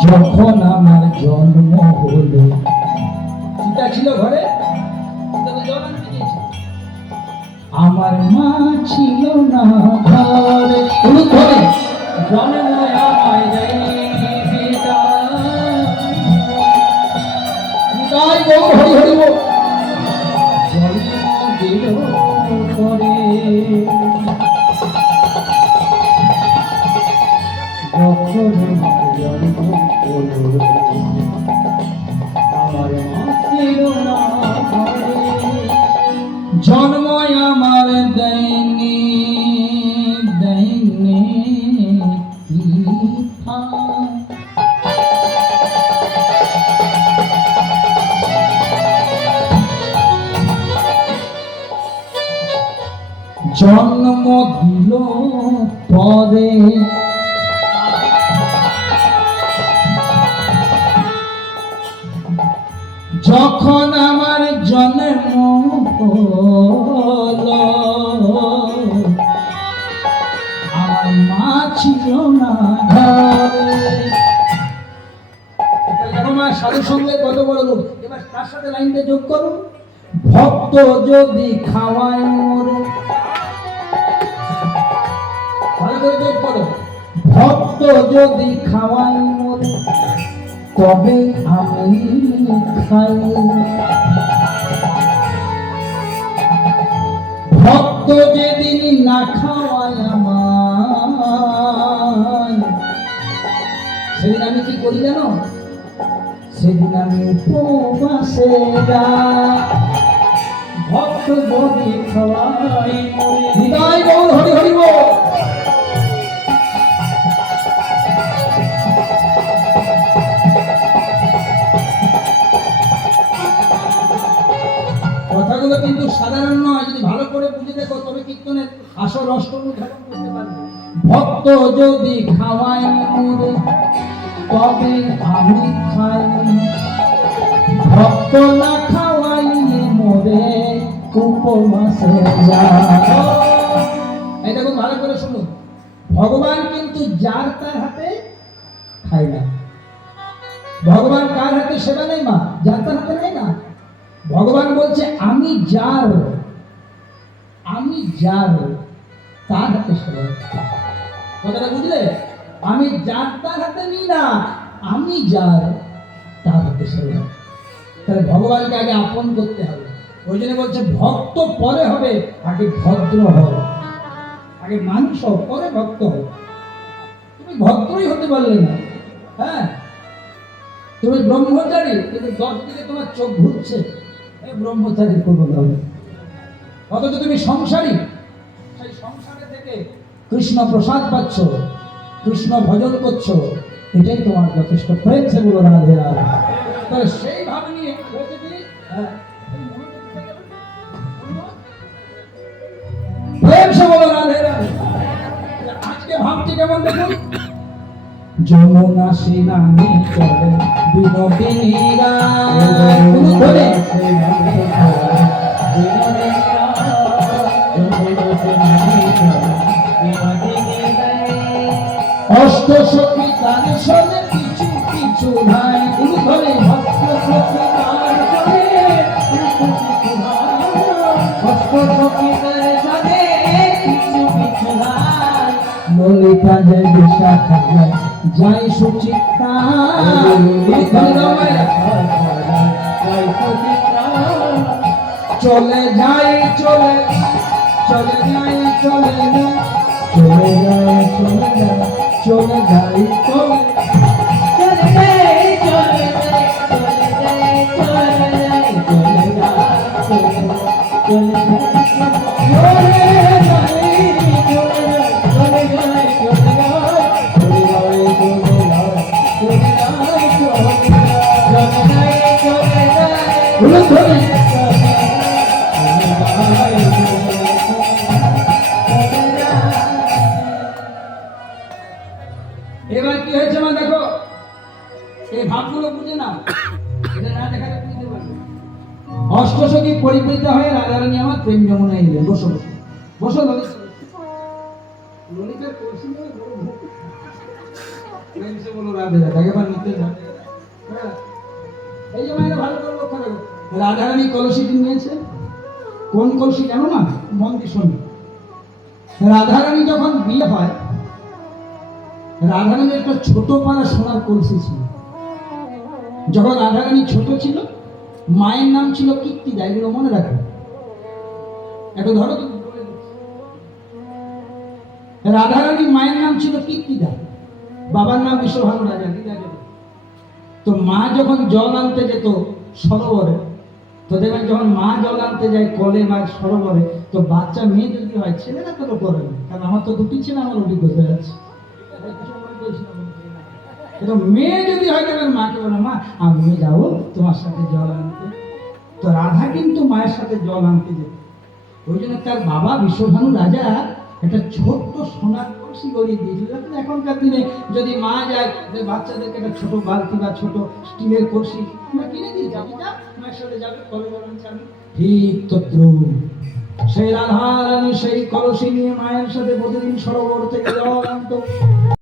যখন আমার জন্ম হলো, চিতা ছিল ঘরে, আমার মা ছিল না ঘরে, ঘরে জন্ম আমায় দেয়নি পিতা। তাই গো হরি হরি বল, জন্ম দিল করে। যখন আমার জন্ম হলো, আমার মা ছিল না ঘরে, জন্ম আমার দেয়নি দেয়নি পিতা। জন্ম দিল পরে, যখন আমার জন্ম হলো, আমার মা ছিল না ঘরে। সাধু সঙ্গে কত বড় লোক, এবার তার সাথে লাইনটা যোগ করো। ভক্ত যদি খাওয়ায় মরে, ভালো করে যোগ করো। ভক্ত যদি খাওয়ায় মরে, তবে আমি খাই। ভক্ত যেদিন না খাওয়ায় আমায়, সেদিন আমি কি করি জানো? সেদিন আমি উপবাসে যাই। ভক্ত যদি খাওয়ায় মরে, হৃদয় বল হরি হরি বল। কথাগুলো কিন্তু সাধারণ নয়, যদি ভালো করে বুঝে দেখো তবে কীর্তনের আসল অষ্টম উদ্ধারণ করতে পারবে। ভক্ত যদি খাওয়ায় মরে, তবে আমি খাই। ভক্ত না খাওয়াইলে মরে, উপবাসে যায়। এই দেখুন ভালো করে শুনুন, ভগবান কিন্তু যার তার হাতে খায় না। ভগবান কার হাতে সেবা নেই মা, যার তার হাতে নেই না। ভগবান বলছে আমি যার তার হাতে সেবা। কথাটা বুঝলে? আমি যার তার হাতে নিই না, আমি যার তার হাতে সেবা। তাহলে ভগবানকে আগে আপন করতে হবে। ওই জন্য বলছে ভক্ত পরে হবে, আগে ভদ্র হও। আগে মানুষ হও, পরে ভক্ত হও। তুমি ভদ্রই হতে পারলে না, হ্যাঁ তুমি ব্রহ্মচারী, কিন্তু 10 দিকে তোমার চোখ ঘুরছে, ব্রহ্মচারী করবো না। অথচ তুমি সংসারী, সেই সংসারে থেকে কৃষ্ণ প্রসাদ পাচ্ছ, কৃষ্ণ ভজন করছো, এটাই তোমার যথেষ্ট। প্রেম সে বলো রাধে রাধে। তাহলে সেই ভাব নিয়ে প্রেম সে বলো রাধে রাধে। আজকে ভাবছি কেমন দেখুন, যমুনা সেনানি চলে বিনোদিনীরা, অষ্ট সখী তার সঙ্গে কিছু কিছু ভাই, ধরে ভক্ত সখী তার সঙ্গে অষ্ট সখী তার সঙ্গে কিছু কিছু ভাই, ললিতা জয় বিশাখা জয় সুচিত্রা, চলে যাই চলে চলে যাই চলে যাই চলে যাই চলে যাই চলে যাই চলে এবার কি হয়েছে মা দেখো, এই ভাবগুলো বুঝে না, এটা না দেখালে বুঝতে পারবে। অষ্টসখী পরিবৃত হয়ে রাধারানী আমার প্রেম যমুনায় এলেন। বসো বসো বসো ললিতা, ললিতার প্রেম সে বলো রাধে রাধে একবার নিতে যাবে। এই যে মায়েরা ভালো করে লক্ষ্য রাখো, রাধারানী কলসিটি নিয়েছে, কোন কলসি জানো না? মন দিয়ে শোনো। রাধারানী যখন বিয়ে হয়, রাধারানীর একটা ছোট পাড়া সোনার কলসি ছিল। যখন রাধারানী ছোট ছিল, মায়ের নাম ছিল কীর্তিদা, এগুলো মনে রাখো। একটু ধরো তো, রাধারানীর মায়ের নাম ছিল কীর্তিদা, বাবার নাম বিশ্বভানু রাজা। তো মা যখন জল আনতে যেত সরোবরে, তো দেখবেন যখন মা জল আনতে যায় কলে বা সরোবরে, তো বাচ্চা মেয়ে যদি হয়, ছেলেরা তো করে না, কারণ আমার তো দুটি ছেলে, আমার অভিজ্ঞতা আছে। কিন্তু মেয়ে যদি হয় তখন মাকে বলে, মা আমি যাবো তোমার সাথে জল আনতে। তো রাধা কিন্তু মায়ের সাথে জল আনতে যেত। ওই জন্য তার বাবা বিশ্বভানু রাজা একটা ছোট্ট সোনার কলসি গড়িয়ে দিয়েছিল। এখনকার দিনে যদি মা যায়, বাচ্চাদেরকে একটা ছোট বালতি বা ছোট স্টিলের কলসি আমরা কিনে দিই, যাবি যা মায়ের সাথে যাবে, কলে জল আনতে যাবে। ঠিক তদ্রূপ সেই রাধারানী সেই কলসি নিয়ে মায়ের সাথে প্রতিদিন সরোবর থেকে জল আনতো।